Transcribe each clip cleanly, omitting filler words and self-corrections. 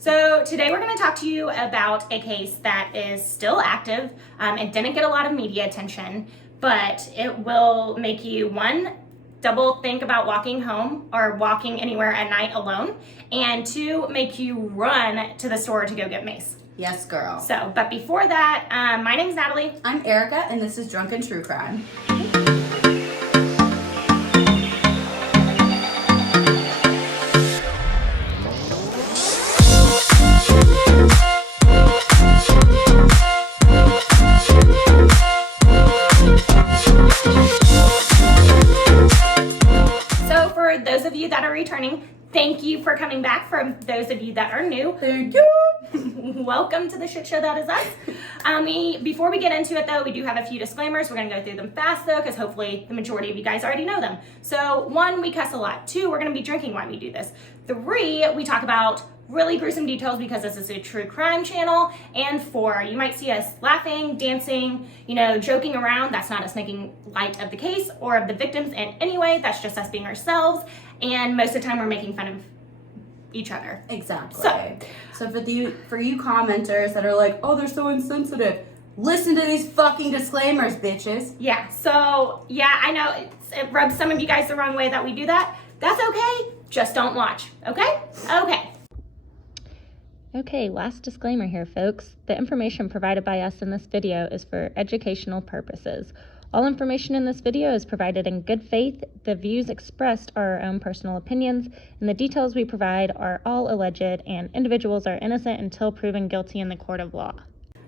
So today we're going to talk to you about a case that is still active. It didn't get a lot of media attention, but it will make you, one, double think about walking home or walking anywhere at night alone, and two, make you run to the store to go get mace. Yes, girl. So, but before that, my name's Natalie. I'm Erika, and this is Drunken True Crime. For those of you that are returning, thank you for coming back. For those of you that are new, Thank you. welcome to the shit show that is us. Before we get into it though, we do have a few disclaimers. We're gonna go through them fast though, because hopefully the majority of you guys already know them. So 1, we cuss a lot. 2, we're gonna be drinking while we do this. 3, we talk about really gruesome details because this is a true crime channel. And 4, you might see us laughing, dancing, joking around. That's not us making light of the case or of the victims in any way. That's just us being ourselves. And most of the time we're making fun of each other. Exactly. So for you commenters that are like, oh, they're so insensitive, listen to these fucking disclaimers, bitches. Yeah, so yeah, I know it rubs some of you guys the wrong way that we do that. That's okay. Just don't watch, okay? Okay. Okay, last disclaimer here, folks. The information provided by us in this video is for educational purposes. All information in this video is provided in good faith. The views expressed are our own personal opinions, and the details we provide are all alleged, and individuals are innocent until proven guilty in the court of law.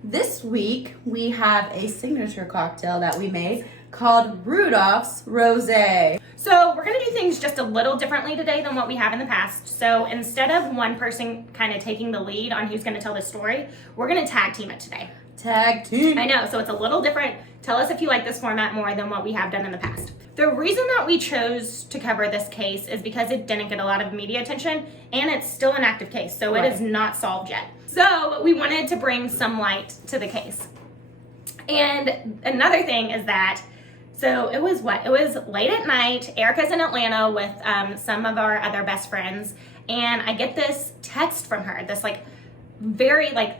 This week, we have a signature cocktail that we made called Rudolph's Rosé. So we're gonna do things just a little differently today than what we have in the past. So instead of one person kind of taking the lead on who's gonna tell the story, we're gonna tag team it today. Tag team. I know, so it's a little different. Tell us if you like this format more than what we have done in the past. The reason that we chose to cover this case is because it didn't get a lot of media attention and it's still an active case, so Right. It is not solved yet. So we wanted to bring some light to the case. And another thing is that, so it was late at night. Erika's in Atlanta with some of our other best friends, and I get this text from her, this very like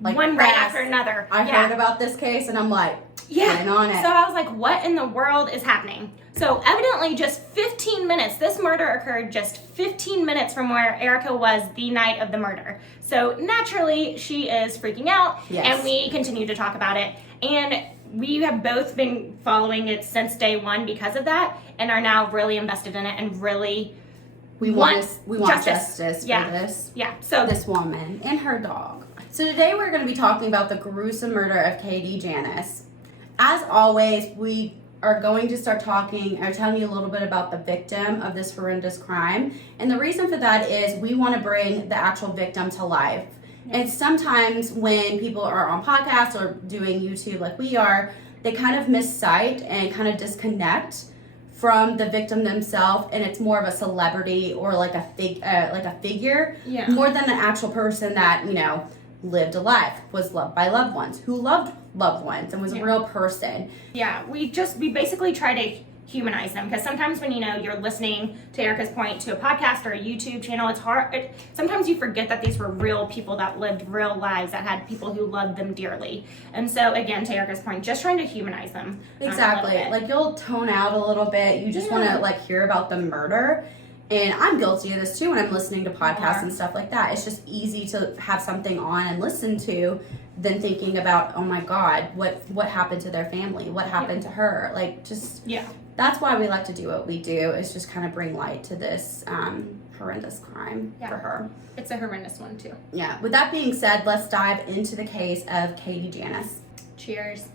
one right fast. after another. I heard about this case, and I'm like, getting on it. So I was like, what in the world is happening? So evidently just 15 minutes, this murder occurred just 15 minutes from where Erika was the night of the murder. So naturally she is freaking out. Yes. And we continue to talk about it. And we have both been following it since day one because of that and are now really invested in it and really we want justice for this. Yeah. So this woman and her dog. So today we're going to be talking about the gruesome murder of Katie Janness. As always, we are going to start talking or telling you a little bit about the victim of this horrendous crime. And the reason for that is we want to bring the actual victim to life. And sometimes when people are on podcasts or doing YouTube like we are, they kind of miss sight and kind of disconnect from the victim themselves, and it's more of a celebrity or like a figure, more than an actual person that lived a life, was loved by loved ones, who loved loved ones, and was a real person. Yeah, we basically try to humanize them, because sometimes when you're listening, to Erika's point, to a podcast or a YouTube channel, it's hard. Sometimes you forget that these were real people that lived real lives, that had people who loved them dearly. And so again, to Erika's point, just trying to humanize them. Exactly. You'll tone out a little bit. You just want to hear about the murder. And I'm guilty of this too when I'm listening to podcasts and stuff like that. It's just easy to have something on and listen to than thinking about, oh my God, what happened to their family? What happened to her? That's why we like to do what we do, is just kind of bring light to this horrendous crime for her. It's a horrendous one too. Yeah. With that being said, let's dive into the case of Katie Janness. Cheers.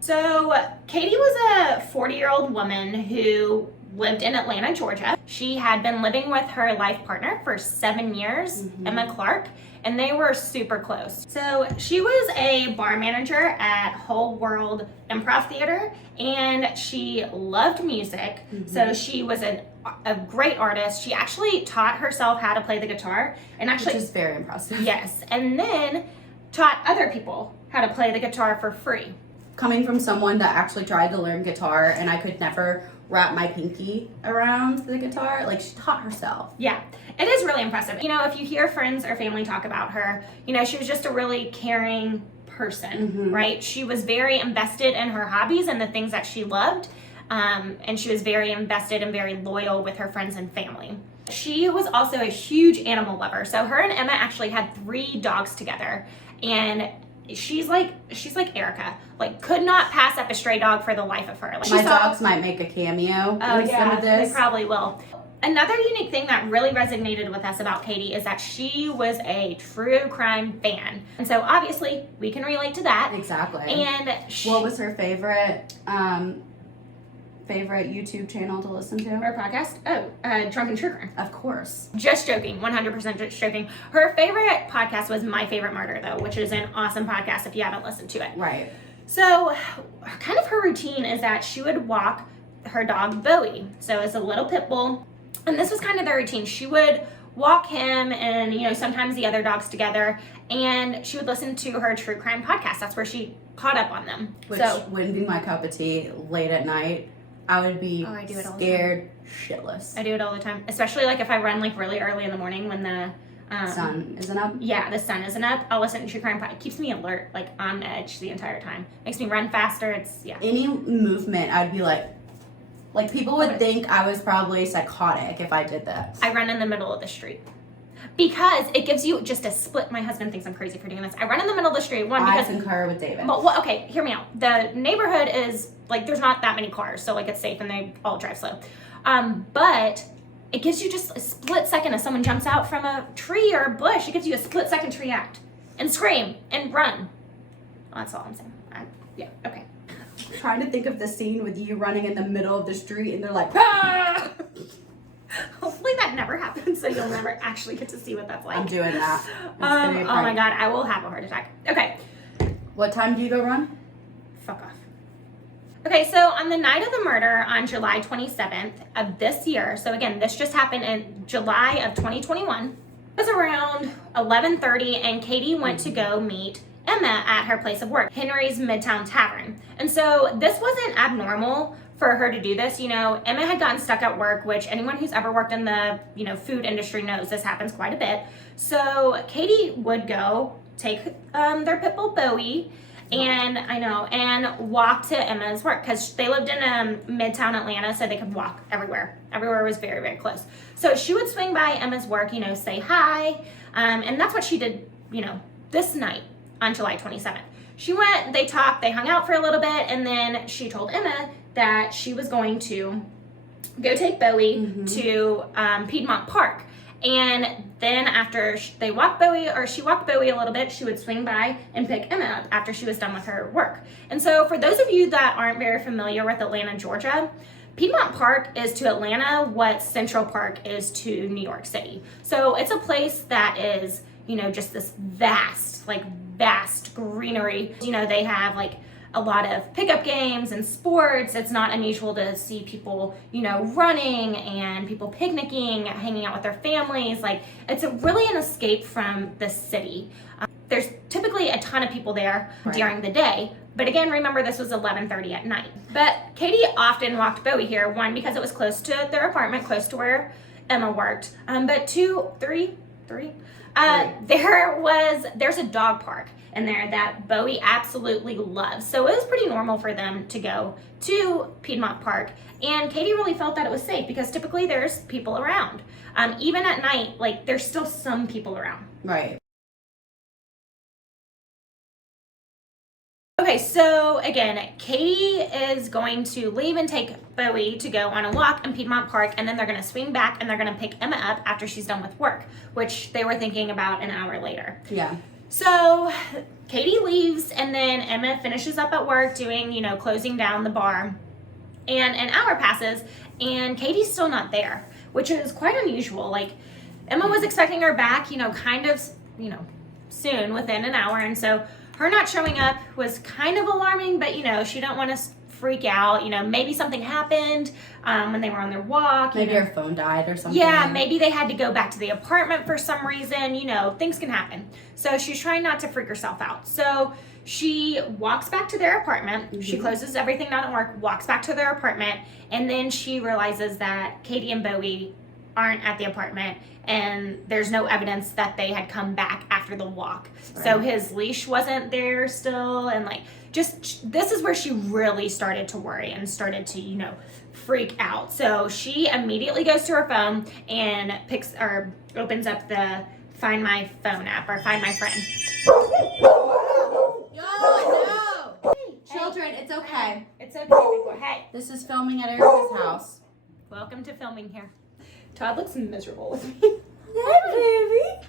So Katie was a 40-year-old woman who lived in Atlanta, Georgia. She had been living with her life partner for 7 years, Emma Clark, and they were super close. So she was a bar manager at Whole World Improv Theater, and she loved music. So she was a great artist. She actually taught herself how to play the guitar, and actually, which is very impressive. Yes, and then taught other people how to play the guitar for free. Coming from someone that actually tried to learn guitar, and I could never wrap my pinky around the guitar, she taught herself. Yeah, it is really really impressive. You know, if you hear friends or family talk about her, you know, she was just a really caring person, right? She was very invested in her hobbies and the things that she loved. And she was very invested and very loyal with her friends and family. She was also a huge animal lover. So her and Emma actually had 3 dogs together. And she's like Erika, like could not pass up a stray dog for the life of her. Like, My dogs might make a cameo in some of this. They probably will. Another unique thing that really resonated with us about Katie is that she was a true crime fan. And so obviously we can relate to that. Exactly. And what was her favorite YouTube channel to listen to? Her podcast? Drunken. Of course. Just joking, 100% just joking. Her favorite podcast was My Favorite Murder, though, which is an awesome podcast if you haven't listened to it. Right. So, kind of her routine is that she would walk her dog Bowie. So it's a little pit bull, and this was kind of their routine. She would walk him and, you know, sometimes the other dogs together, and she would listen to her true crime podcast. That's where she caught up on them. Which wouldn't be my cup of tea late at night. I would be scared shitless. I do it all the time, especially like if I run like really early in the morning when the sun isn't up. Yeah, the sun isn't up. I'll listen to true crime. It keeps me alert, like on edge the entire time. Makes me run faster. Any movement, I'd be like people would think I was probably psychotic if I did this. I run in the middle of the street. Because it gives you just a split. My husband thinks I'm crazy for doing this. I run in the middle of the street. I concur with David. But, well, okay, hear me out. The neighborhood is, like, there's not that many cars, so, like, it's safe and they all drive slow. But it gives you just a split second if someone jumps out from a tree or a bush. It gives you a split second to react and scream and run. Well, that's all I'm saying. Yeah, okay. I'm trying to think of the scene with you running in the middle of the street and they're like, ah! Hopefully that never happens, so you'll never actually get to see what that's like. I'm doing that. Oh my god, I will have a heart attack. Okay. What time do you go run? Fuck off. Okay, so on the night of the murder on July 27th of this year, so again, this just happened in July of 2021, it was around 11:30 and Katie went to go meet Emma at her place of work, Henry's Midtown Tavern. And so this wasn't abnormal for her to do this. You know, Emma had gotten stuck at work, which anyone who's ever worked in the, you know, food industry knows this happens quite a bit. So Katie would go take their pit bull Bowie and walk to Emma's work because they lived in Midtown Atlanta, so they could walk everywhere. Everywhere was very, very close. So she would swing by Emma's work, you know, say hi, and that's what she did, you know, this night on July 27th. She went, they talked, they hung out for a little bit, and then she told Emma that she was going to go take Bowie to Piedmont Park. And then after she walked Bowie a little bit, she would swing by and pick Emma up after she was done with her work. And so for those of you that aren't very familiar with Atlanta, Georgia, Piedmont Park is to Atlanta what Central Park is to New York City. So it's a place that is, you know, just this vast greenery. You know, they have like a lot of pickup games and sports. It's not unusual to see people, you know, running and people picnicking, hanging out with their families. Like, it's really an escape from the city. There's typically a ton of people there during the day. But again, remember this was 11:30 at night. But Katie often walked Bowie here, one, because it was close to their apartment, close to where Emma worked. But three. There's a dog park in there that Bowie absolutely loves. So it was pretty normal for them to go to Piedmont Park. And Katie really felt that it was safe because typically there's people around. Even at night, like, there's still some people around. Right. Okay, so again, Katie is going to leave and take Bowie to go on a walk in Piedmont Park, and then they're going to swing back and they're going to pick Emma up after she's done with work, which they were thinking about an hour later. Yeah. So Katie leaves, and then Emma finishes up at work doing, you know, closing down the bar, and an hour passes, and Katie's still not there, which is quite unusual. Like, Emma was expecting her back, you know, kind of, you know, soon, within an hour, and so her not showing up was kind of alarming, but, you know, she don't want to freak out. You know, maybe something happened when they were on their walk. Maybe her phone died or something. Yeah, maybe they had to go back to the apartment for some reason. You know, things can happen. So she's trying not to freak herself out. So she walks back to their apartment. She closes everything down at work, walks back to their apartment, and then she realizes that Katie and Bowie aren't at the apartment, and there's no evidence that they had come back after the walk. So his leash wasn't there still, and like just this is where she really started to worry and started to, you know, freak out. So she immediately goes to her phone and opens up the Find My Phone app or Find My Friend. No. Children, it's okay. It's okay. Hey, This is filming at Erika's house. welcome to filming here. Todd looks miserable with me. Hi, baby.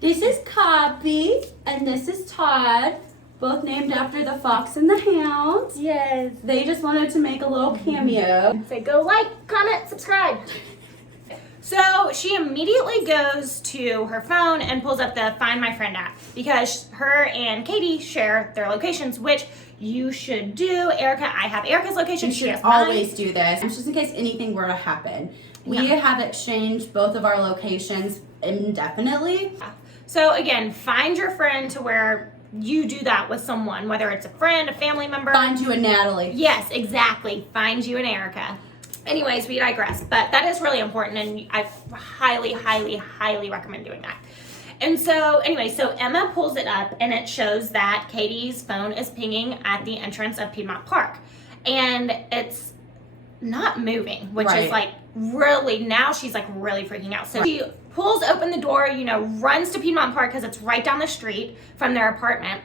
This is Copy, and this is Todd, both named after the fox and the hound. Yes. They just wanted to make a little cameo. Say go like, comment, subscribe. So she immediately goes to her phone and pulls up the Find My Friend app because her and Katie share their locations, which you should do. Erica, I have Erica's location. You She should has mine. always do this, just in case anything were to happen. We Yeah. have exchanged both of our locations indefinitely. So again, find your friend to where you do that with someone, whether it's a friend, a family member. Find you and Natalie. Yes, exactly. Find you and Erica. Anyways, we digress, but that is really important, and I highly, highly, highly recommend doing that. And so, anyway, so Emma pulls it up, and it shows that Katie's phone is pinging at the entrance of Piedmont Park, and it's not moving, which is like really, now she's like really freaking out. So she pulls open the door, you know, runs to Piedmont Park because it's right down the street from their apartment.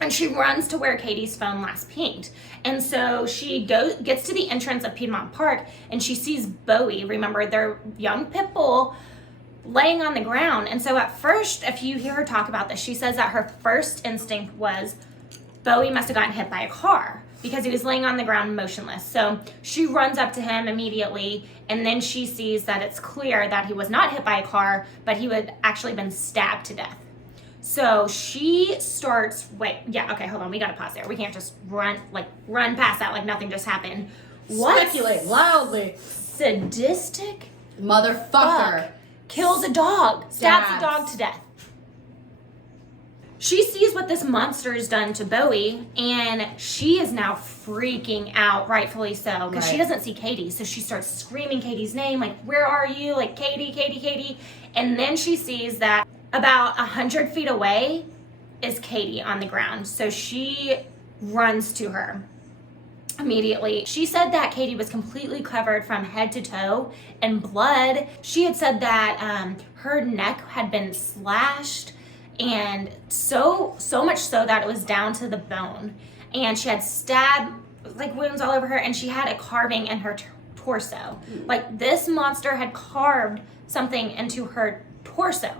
And she runs to where Katie's phone last pinged. And so she gets to the entrance of Piedmont Park, and she sees Bowie, remember their young pit bull, laying on the ground. And so at first, if you hear her talk about this, she says that her first instinct was Bowie must have gotten hit by a car because he was laying on the ground motionless. So she runs up to him immediately, and then she sees that it's clear that he was not hit by a car, but he had actually been stabbed to death. So she starts, hold on, we gotta pause there. We can't just run past that like nothing just happened. Speculate loudly. Sadistic Motherfucker. kills a dog, stabs Stabs. a dog to death. She sees what this monster has done to Bowie, and she is now freaking out, rightfully so, because she doesn't see Katie. So she starts screaming Katie's name, like, where are you? Like, Katie, Katie, Katie. And then she sees that about 100 feet away is Katie on the ground. So she runs to her immediately. She said that Katie was completely covered from head to toe in blood. She had said that her neck had been slashed, and so much so that it was down to the bone. And she had stab like wounds all over her, and she had a carving in her torso. Like this monster had carved something into her torso,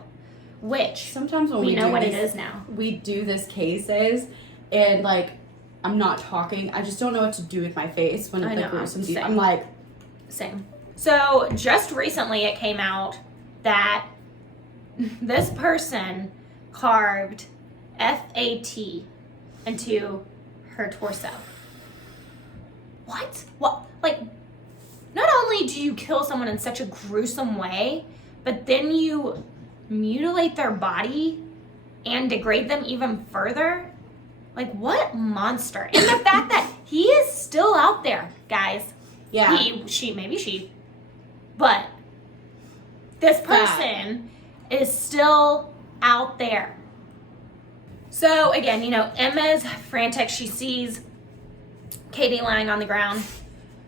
which Sometimes when we know do what these, it is now. we do this cases, and like I'm not talking. I just don't know what to do with my face when I the know, gruesome. same. I'm like, Same. So just recently it came out that this person carved FAT into her torso. What? What? Like, not only do you kill someone in such a gruesome way, but then you mutilate their body and degrade them even further? Like, what monster? And the fact that he is still out there, guys. yeah. Maybe she, but this person is still out there. So again, you know, Emma's frantic. She sees Katie lying on the ground.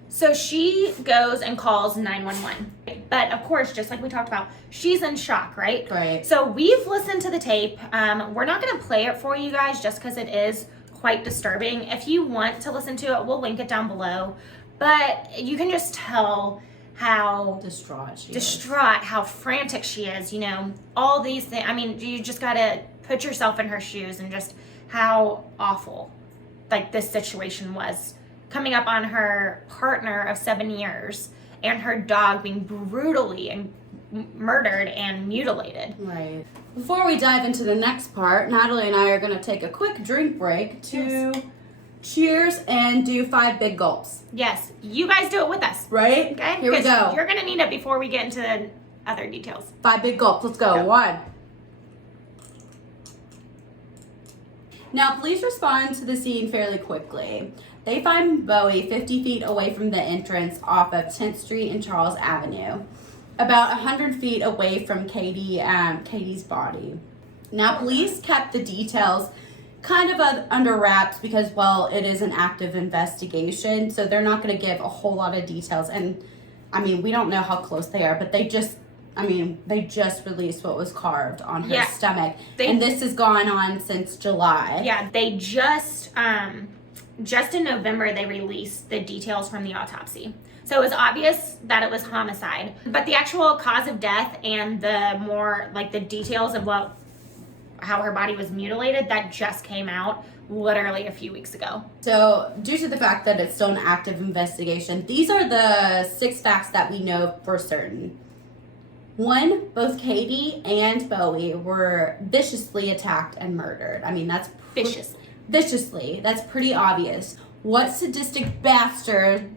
So she goes and calls 911. But of course, just like we talked about, she's in shock, right? Right. So we've listened to the tape. We're not going to play it for you guys just because it is quite disturbing. If you want to listen to it, we'll link it down below. But you can just tell how distraught, how frantic she is, you know, all these things. I mean, you just got to put yourself in her shoes and just how awful like this situation was, coming up on her partner of 7 years and her dog being brutally and murdered and mutilated. Right. Before we dive into the next part, Natalie and I are going to take a quick drink break to cheers and do 5 big gulps. Yes, you guys do it with us. Right? Okay? Here we 'Cause go. You're going to need it before we get into the other details. 5 big gulps. Let's go. 1. Now, police respond to the scene fairly quickly. They find Bowie 50 feet away from the entrance off of 10th Street and Charles Avenue. about 100 feet away from Katie's body. Now, police kept the details kind of under wraps because, well, it is an active investigation, so they're not going to give a whole lot of details. And, I mean, we don't know how close they are, but they just released what was carved on her stomach. And this has gone on since July. Yeah, they just in November, they released the details from the autopsy. So it was obvious that it was homicide. But the actual cause of death and the more, like, the details of how her body was mutilated, that just came out literally a few weeks ago. So, due to the fact that it's still an active investigation, these are the 6 facts that we know for certain. 1, both Katie and Bowie were viciously attacked and murdered. I mean, that's... Viciously. That's pretty obvious. What sadistic bastard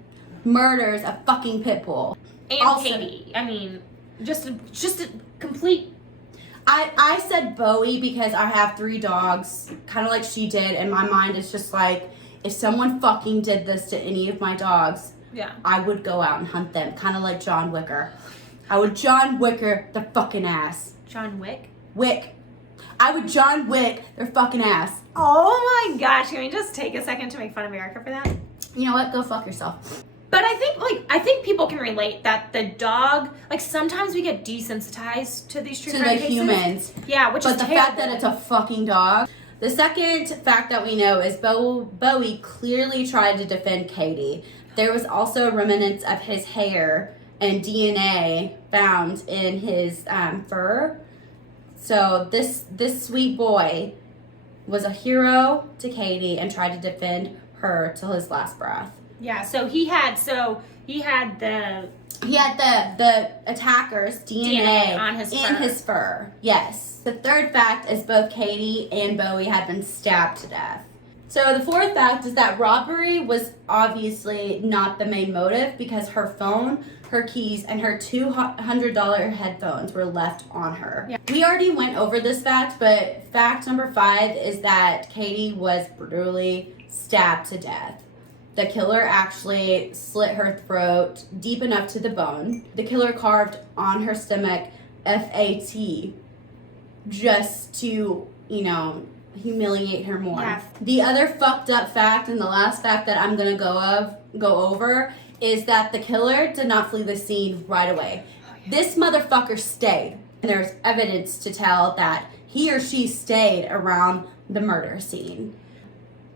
murders a fucking pit bull? And also, Katie. I mean, just a complete... I said Bowie because I have 3 dogs, kind of like she did, and my mind is just like, if someone fucking did this to any of my dogs, I would go out and hunt them, kind of like John Wicker. I would John Wicker their fucking ass. John Wick? Wick. I would John Wick their fucking ass. Oh my gosh, can we just take a second to make fun of Erika for that? You know what? Go fuck yourself. But I think people can relate that the dog, like, sometimes we get desensitized to these true crime cases. Humans. Yeah, which is terrible. But the fact that it's a fucking dog. The second fact that we know is Bowie clearly tried to defend Katie. There was also remnants of his hair and DNA found in his fur. So this sweet boy was a hero to Katie and tried to defend her till his last breath. Yeah, so he had the attacker's DNA on his fur. Yes. The third fact is both Katie and Bowie had been stabbed to death. So the fourth fact is that robbery was obviously not the main motive because her phone, her keys, and her $200 headphones were left on her. Yeah. We already went over this fact, but fact number 5 is that Katie was brutally stabbed to death. The killer actually slit her throat deep enough to the bone. The killer carved on her stomach FAT just to, humiliate her more. Yeah. The other fucked up fact and the last fact that I'm going to go over is that the killer did not flee the scene right away. Oh, yeah. This motherfucker stayed. And there's evidence to tell that he or she stayed around the murder scene.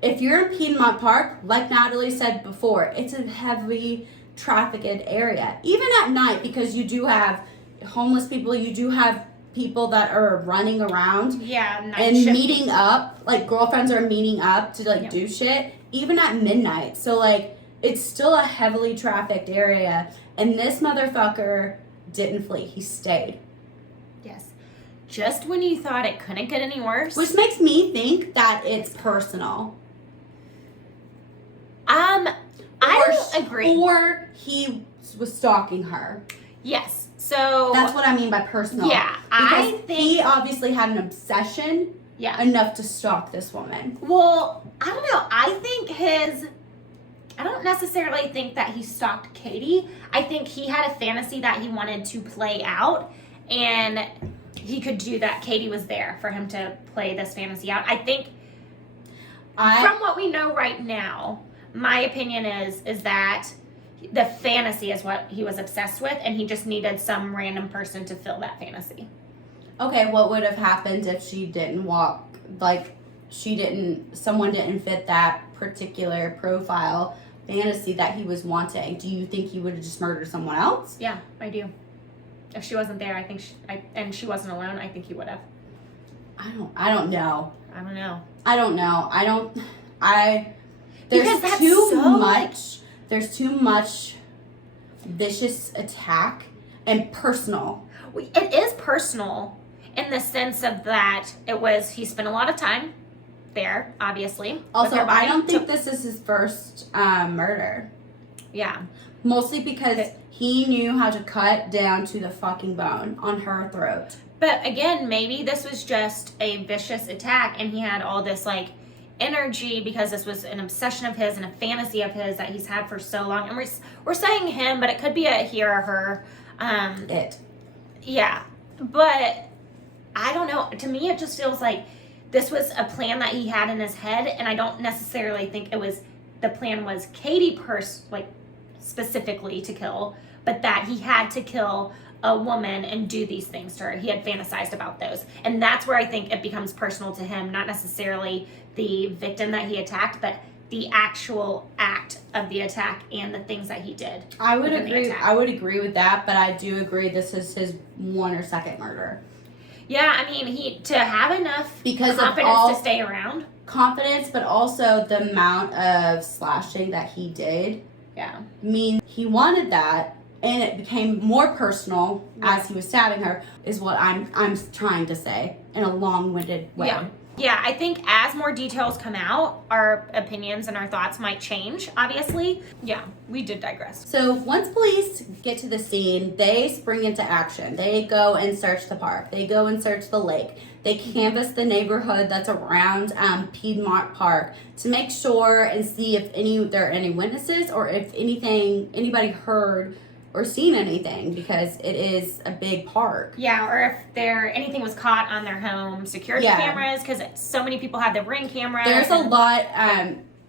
If you're in Piedmont Park, like Natalie said before, it's a heavily trafficked area. Even at night, because you do have homeless people, you do have people that are running around and meeting up. Like, girlfriends are meeting up to, do shit, even at midnight. So, it's still a heavily trafficked area. And this motherfucker didn't flee. He stayed. Yes. Just when you thought it couldn't get any worse. Which makes me think that it's personal. I agree. Or he was stalking her. Yes. So that's what I mean by personal. Yeah. Because I think he obviously had an obsession enough to stalk this woman. Well, I don't know. I don't necessarily think that he stalked Katie. I think he had a fantasy that he wanted to play out, and he could do that. Katie was there for him to play this fantasy out. I think from what we know right now, my opinion is that the fantasy is what he was obsessed with, and he just needed some random person to fill that fantasy. Okay, what would have happened if she didn't someone didn't fit that particular profile fantasy that he was wanting? Do you think he would have just murdered someone else? Yeah, I do. If she wasn't there, I think and she wasn't alone, I think he would have. I don't know. There's too much vicious attack and personal. It is personal in the sense of that he spent a lot of time there, obviously. Also, I don't think this is his first murder. Yeah. Mostly because he knew how to cut down to the fucking bone on her throat. But again, maybe this was just a vicious attack and he had all this energy because this was an obsession of his and a fantasy of his that he's had for so long. And we're saying him, but it could be a he or her. Yeah, but I don't know. To me, it just feels like this was a plan that he had in his head, and I don't necessarily think the plan was Katie specifically to kill, but that he had to kill a woman and do these things to her. He had fantasized about those, and that's where I think it becomes personal to him, not necessarily the victim that he attacked, but the actual act of the attack and the things that he did. I would agree with that, but I do agree this is his one or second murder. Yeah, I mean, to have enough because confidence to stay around. Confidence, but also the amount of slashing that he did. Yeah. I mean, he wanted that, and it became more personal as he was stabbing her, is what I'm trying to say in a long-winded way. Yeah. Yeah, I think as more details come out, our opinions and our thoughts might change, obviously. Yeah, we did digress. So once police get to the scene, they spring into action. They go and search the park. They go and search the lake. They canvass the neighborhood that's around Piedmont Park to make sure and see if there are any witnesses or if anybody heard or seen anything, because it is a big park. Yeah, or if anything was caught on their home security cameras, because so many people have the Ring cameras. There's a lot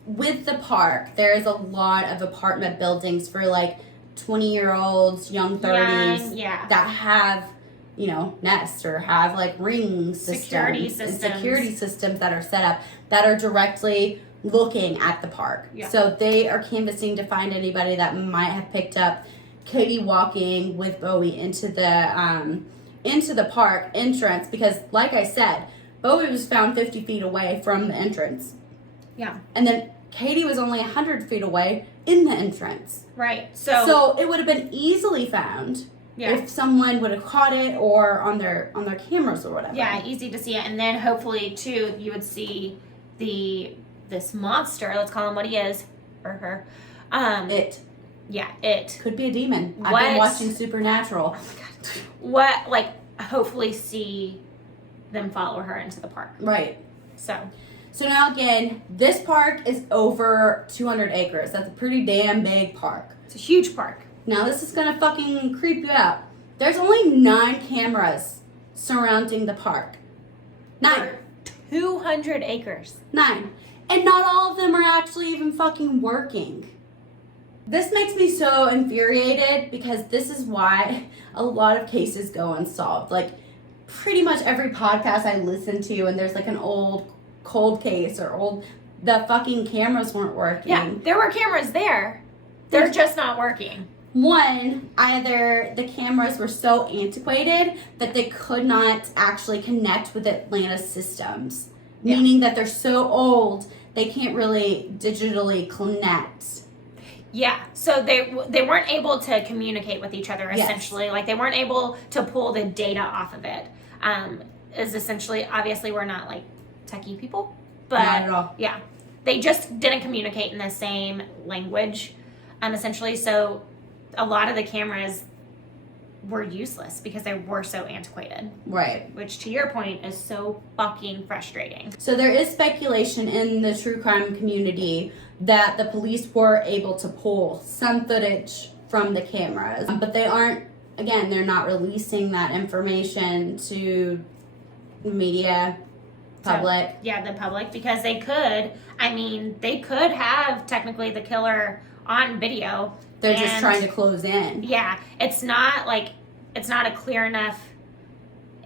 with the park. There is a lot of apartment buildings for 20-year-olds, young 30s that have nests or have ring security systems that are set up that are directly looking at the park. Yeah. So they are canvassing to find anybody that might have picked up Katie walking with Bowie into the park entrance, because like I said, Bowie was found 50 feet away from the entrance. Yeah. And then Katie was only 100 feet away in the entrance. Right. So it would have been easily found if someone would have caught it or on their cameras or whatever. Yeah, easy to see it. And then hopefully too you would see this monster, let's call him what he is, or her. It. Yeah, it. Could be a demon. I've been watching Supernatural. Oh my God. Hopefully see them follow her into the park. Right. So now again, this park is over 200 acres. That's a pretty damn big park. It's a huge park. Now this is gonna fucking creep you out. There's only 9 cameras surrounding the park. 9. 200 acres. 9. And not all of them are actually even fucking working. This makes me so infuriated, because this is why a lot of cases go unsolved. Pretty much every podcast I listen to, and there's an old cold case or the fucking cameras weren't working. Yeah, there were cameras there. They're just not working. One, either the cameras were so antiquated that they could not actually connect with Atlanta's systems, meaning that they're so old they can't really digitally connect. Yeah, so they weren't able to communicate with each other, essentially. Yes. They weren't able to pull the data off of it. Is essentially, obviously, we're not techie people, but not at all. Yeah, they just didn't communicate in the same language, essentially. So a lot of the cameras were useless because they were so antiquated. Right. Which, to your point, is so fucking frustrating. So there is speculation in the true crime community that the police were able to pull some footage from the cameras, but they aren't, again, they're not releasing that information to media, public. The public, because they could have technically the killer on video. They're just trying to close in. Yeah, it's not a clear enough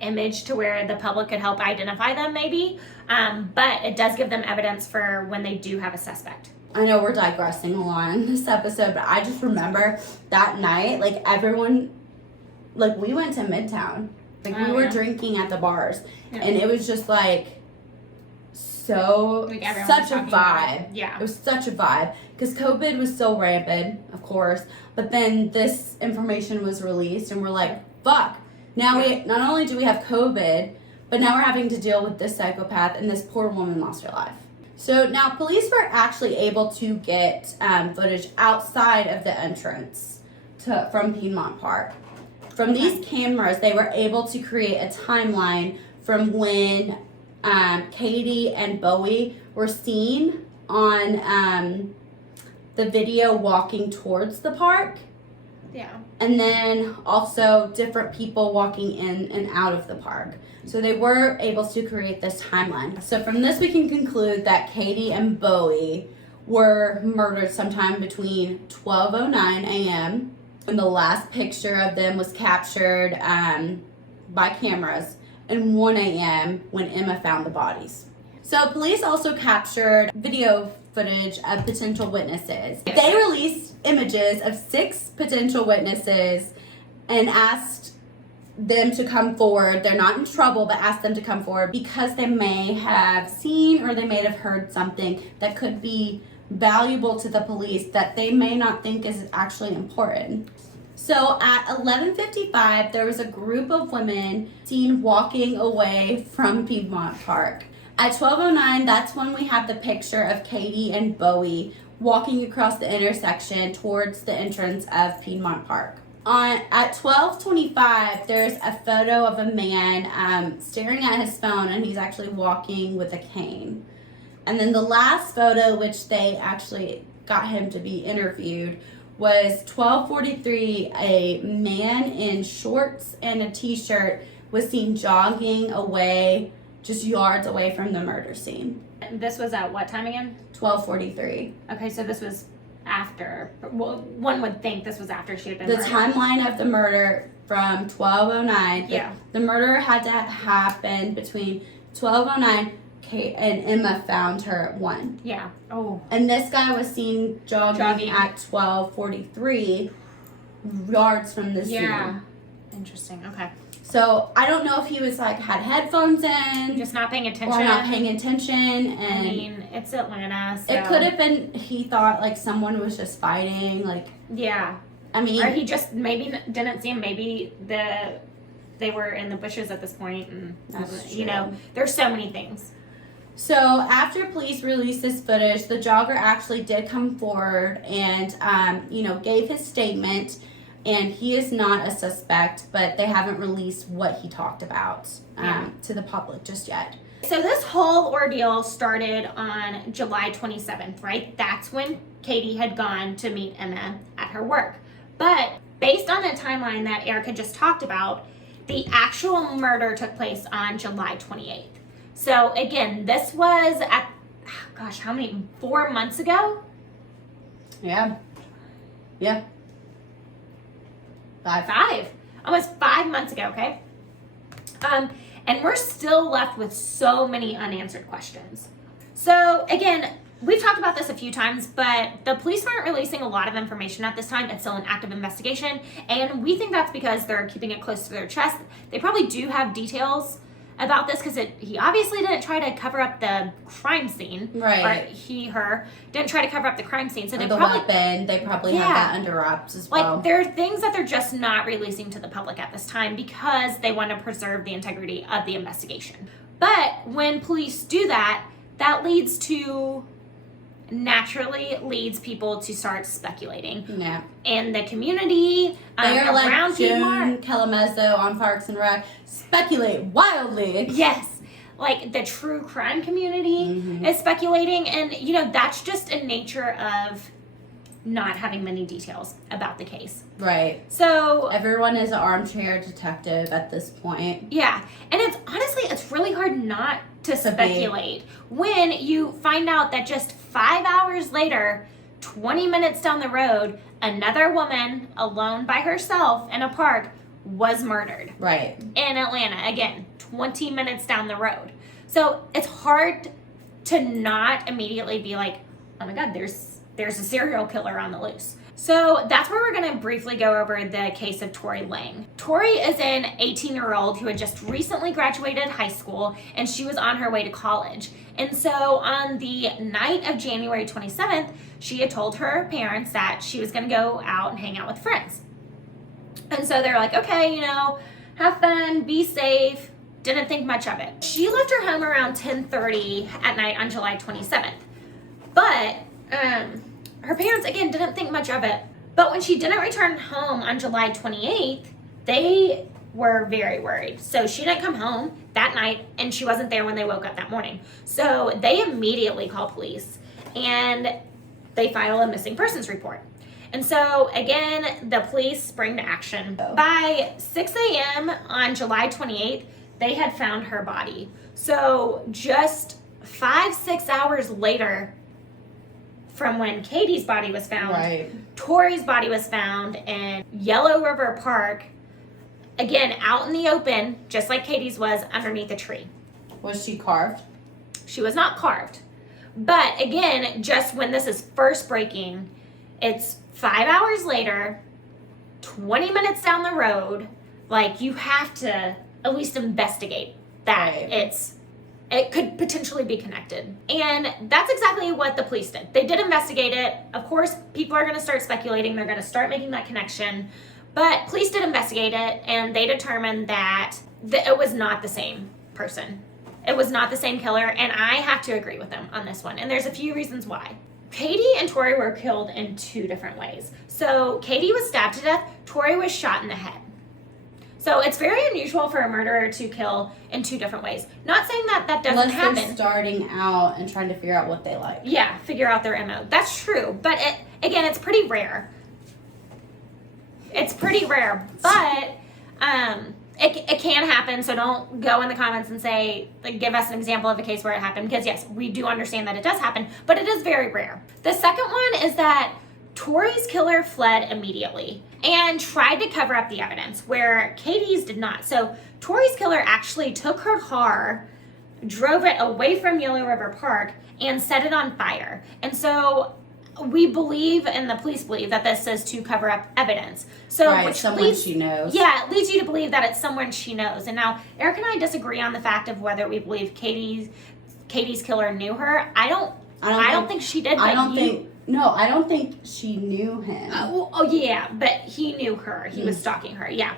image to where the public could help identify them, maybe, but it does give them evidence for when they do have a suspect. I know we're digressing a lot in this episode, but I just remember that night, everyone, we went to Midtown. We were drinking at the bars, and it was just such a vibe. Yeah. It was such a vibe, because COVID was so rampant, of course, but then this information was released, and we're like, fuck. Now not only do we have COVID, but now we're having to deal with this psychopath, and this poor woman lost her life. So now police were actually able to get footage outside of the entrance from Piedmont Park. From these cameras, they were able to create a timeline from when Katie and Bowie were seen on the video walking towards the park Yeah. And then also different people walking in and out of the park. So they were able to create this timeline. So from this we can conclude that Katie and Bowie were murdered sometime between 12:09 a.m. when the last picture of them was captured by cameras, and 1 a.m. when Emma found the bodies. So police also captured video footage of potential witnesses. Yes. They released images of 6 potential witnesses and asked them to come forward. They're not in trouble, but asked them to come forward because they may have seen or they may have heard something that could be valuable to the police that they may not think is actually important. So at 11:55, there was a group of women seen walking away from Piedmont Park. At 12:09, that's when we have the picture of Katie and Bowie walking across the intersection towards the entrance of Piedmont Park. At 12:25, there's a photo of a man staring at his phone, and he's actually walking with a cane. And then the last photo, which they actually got him to be interviewed, was 12:43. A man in shorts and a t-shirt was seen jogging away, just yards away from the murder scene. This was at what time again? 12:43. Okay, so this was after. Well, one would think this was after she had been The murdered. timeline of the murder from 12:09. Yeah. The murder had to happen between 12:09. Kate and Emma found her at 1. Yeah. Oh. And this guy was seen jogging. At 12:43 yards from the scene. Yeah. Interesting. Okay. So I don't know if he was like had headphones in Just not paying attention. or not paying attention, and I mean, it's Atlanta, so. it could have been he thought like someone was just fighting. Like, Yeah. I mean, Or he just maybe didn't see him. Maybe they were in the bushes at this point, and That's you true. know, there's so many things. So after police released this footage, the jogger actually did come forward and, gave his statement. And he is not a suspect, but they haven't released what he talked about to the public just yet. So this whole ordeal started on July 27th, right? That's when Katie had gone to meet Emma at her work. But based on the timeline that Erika just talked about, the actual murder took place on July 28th. So again, this was at, gosh, how many, 4 months ago? Yeah. Yeah. 5. Almost 5 months ago, okay? And we're still left with so many unanswered questions. So again, we've talked about this a few times, but the police aren't releasing a lot of information at this time. It's still an active investigation, and we think that's because they're keeping it close to their chest. They probably do have details about this because he obviously didn't try to cover up the crime scene. Right. Or her didn't try to cover up the crime scene. So Or they the probably weapon, they probably have that under wraps as well. like there are things that they're just not releasing to the public at this time because they want to preserve the integrity of the investigation. But when police do that, that naturally leads people to start speculating. Yeah. In the community, They are like around June Piedmont. Calamezzo on Parks and Rec. Speculate wildly. Yes. Like the true crime community is speculating, and that's just a nature of not having many details about the case. Right. So Everyone is an armchair detective at this point. yeah, and it's really hard not to speculate when you find out that just 5 hours later, 20 minutes down the road, another woman alone by herself in a park was murdered. Right. In Atlanta, again, 20 minutes down the road. So it's hard to not immediately be like, oh my God, there's a serial killer on the loose. So that's where we're going to briefly go over the case of Tori Lang. Tori is an 18-year-old who had just recently graduated high school, and she was on her way to college. And so on the night of January 27th, she had told her parents that she was going to go out and hang out with friends. And so they're like, okay, have fun, be safe. Didn't think much of it. She left her home around 10:30 at night on July 27th. But her parents, again, didn't think much of it. But when she didn't return home on July 28th, they were very worried. So she didn't come home that night, and she wasn't there when they woke up that morning. So they immediately called police, and they filed a missing persons report. And so, again, the police spring to action. By 6 a.m. on July 28th, they had found her body. So just 5-6 hours later from when Katie's body was found, Right. Tori's body was found in Yellow River Park, again, out in the open, just like Katie's was, underneath a tree. Was she carved? She was not carved. But again, just when this is first breaking, it's 5 hours later, 20 minutes down the road, like, you have to at least investigate that Right. it could potentially be connected. And that's exactly what the police did. They did investigate it. Of course, people are going to start speculating. They're going to start making that connection. But police did investigate it, and they determined that it was not the same person. It was not the same killer, and I have to agree with them on this one. And there's a few reasons why. Katie and Tori were killed in 2 different ways. So Katie was stabbed to death. Tori was shot in the head. So it's very unusual for a murderer to kill in 2 different ways. Not saying that that doesn't Unless they're happen. starting out and trying to figure out what they like. Yeah, figure out their MO. That's true. But again, it's pretty rare. It's pretty rare. But it can happen. So don't go in the comments and say, like, give us an example of a case where it happened. Because yes, we do understand that it does happen. But it is very rare. The second one is that Tori's killer fled immediately and tried to cover up the evidence where Katie's did not. So Tori's killer actually took her car, drove it away from Yellow River Park, and set it on fire. And so we believe, and the police believe, that this is to cover up evidence. So Right, which someone leads, she knows. Yeah, it leads you to believe that it's someone she knows. And now Eric and I disagree on the fact of whether we believe Katie's killer knew her. I don't think she did. I don't think she knew him. Yeah, but he knew her. He was stalking her. Yeah.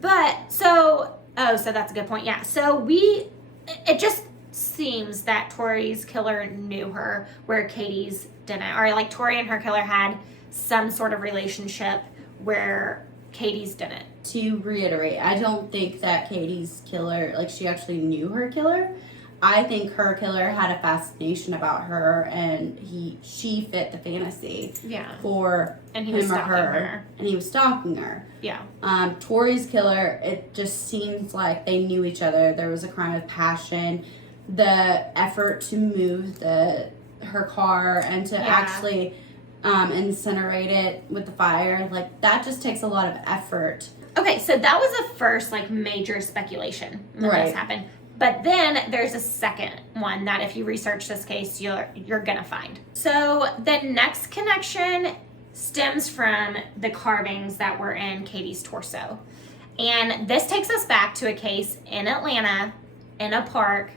But so that's a good point. Yeah. So it just seems that Tori's killer knew her where Katie's didn't, or like Tori and her killer had some sort of relationship where Katie's didn't. To reiterate, I don't think that Katie's killer, like, she actually knew her killer. I think her killer had a fascination about her, and she fit the fantasy for And he him was or stalking her. and he was stalking her. Yeah. Tori's killer, it just seems like they knew each other. There was a crime of passion. The effort to move her car and to actually incinerate it with the fire, like, that just takes a lot of effort. Okay, so that was the first, like, major speculation when this happened. But then there's a second one that if you research this case, you're gonna find. So the next connection stems from the carvings that were in Katie's torso. And this takes us back to a case in Atlanta, in a park,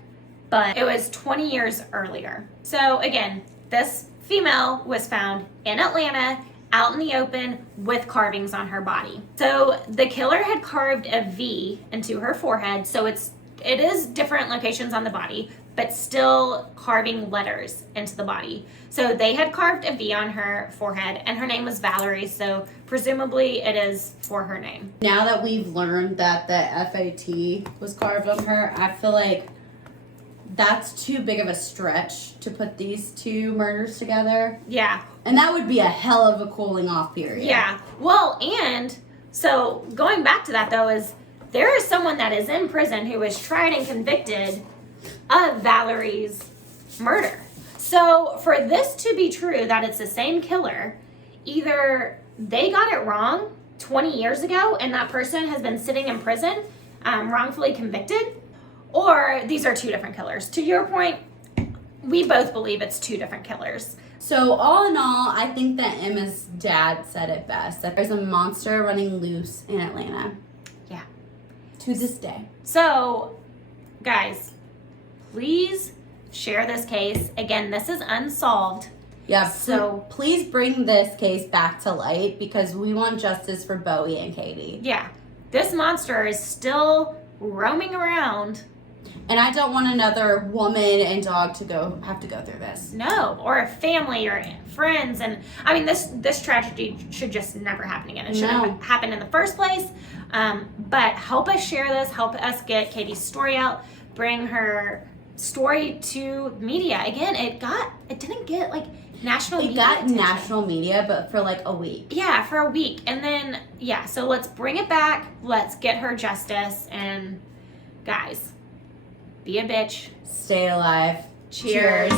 but it was 20 years earlier. So again, this female was found in Atlanta, out in the open, with carvings on her body. So the killer had carved a V into her forehead, so it is different locations on the body, but still carving letters into the body. So they had carved a V on her forehead, and her name was Valerie, so presumably it is for her name. Now that we've learned that the FAT was carved on her, I feel like that's too big of a stretch to put these 2 murders together. Yeah. And that would be a hell of a cooling off period. Yeah. Well, and so going back to that, though, is there is someone that is in prison who was tried and convicted of Valerie's murder. So for this to be true, that it's the same killer, either they got it wrong 20 years ago and that person has been sitting in prison wrongfully convicted, or these are 2 different killers. To your point, we both believe it's 2 different killers. So all in all, I think that Emma's dad said it best, that there's a monster running loose in Atlanta. Yeah. To this day. So, guys, please share this case. Again, this is unsolved. Yeah, So please bring this case back to light because we want justice for Bowie and Katie. yeah, this monster is still roaming around. And I don't want another woman and dog to have to go through this. No, or a family or friends. And I mean, this tragedy should just never happen again. It shouldn't have happened in the first place. But help us share this. Help us get Katie's story out. Bring her story to media. Again, it didn't get like national media. It got attention. national media, but for like a week. Yeah, for a week. And then, yeah, so let's bring it back. Let's get her justice. And guys, be a bitch. Stay alive. Cheers.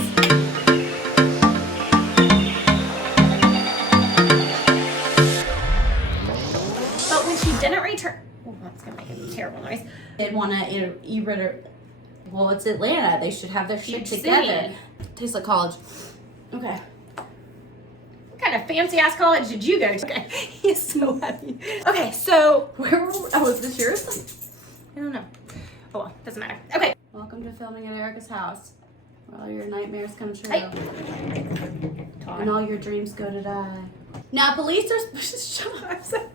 But when she didn't return, oh, that's gonna make a terrible noise. They'd want to well, it's Atlanta. They should have their shit Huge together. city. Tastes like college. Okay. What kind of fancy ass college did you go to? Okay, he's so happy. Okay, so Where were we? Oh, is this yours? I don't know. Oh well, doesn't matter. Okay. Welcome to filming at Erika's house, where all your nightmares come true. Hey. And all your dreams go to die. Now, police are shut up.